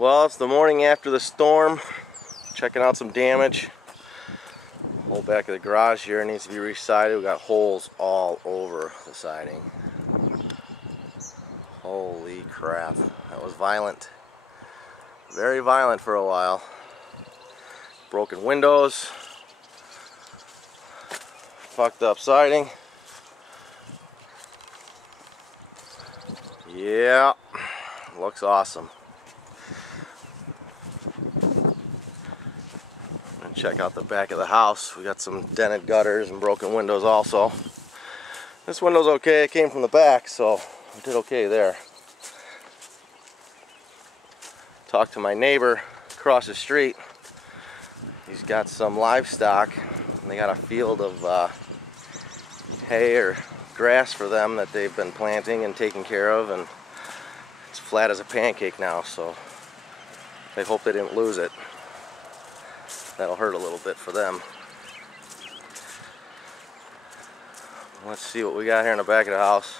Well, it's the morning after the storm. Checking out some damage. Whole back of the garage here needs to be re-sided. We got holes all over the siding. Holy crap. That was violent. Very violent for a while. Broken windows. Fucked up siding. Yeah. Looks awesome. And check out the back of the house. We got some dented gutters and broken windows also. This window's okay. It came from the back, so I did okay there. Talked to my neighbor across the street. He's got some livestock, and they got a field of hay or grass for them that they've been planting and taking care of, and it's flat as a pancake now, so they hope they didn't lose it. That'll hurt a little bit for them. Let's see what we got here in the back of the house.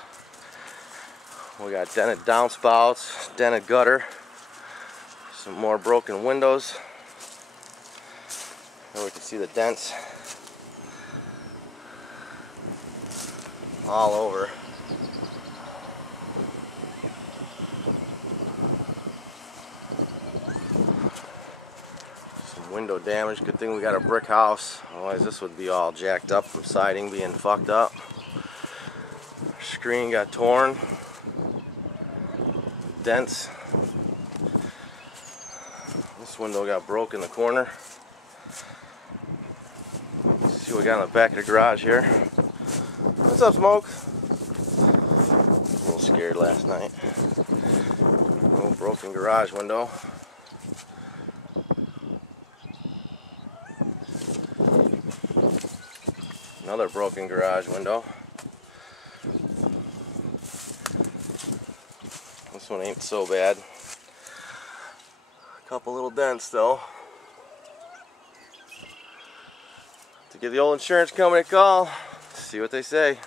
We got dented downspouts, dented gutter, some more broken windows. There we can see the dents all over. Some window damage. Good thing we got a brick house. Otherwise this would be all jacked up from siding being fucked up. Screen got torn. Dents. This window got broke in the corner. Let's see what we got in the back of the garage here. What's up, Smoke? A little scared last night. Little broken garage window. Another broken garage window. This one ain't so bad. A couple little dents though. To give the old insurance company a call, see what they say.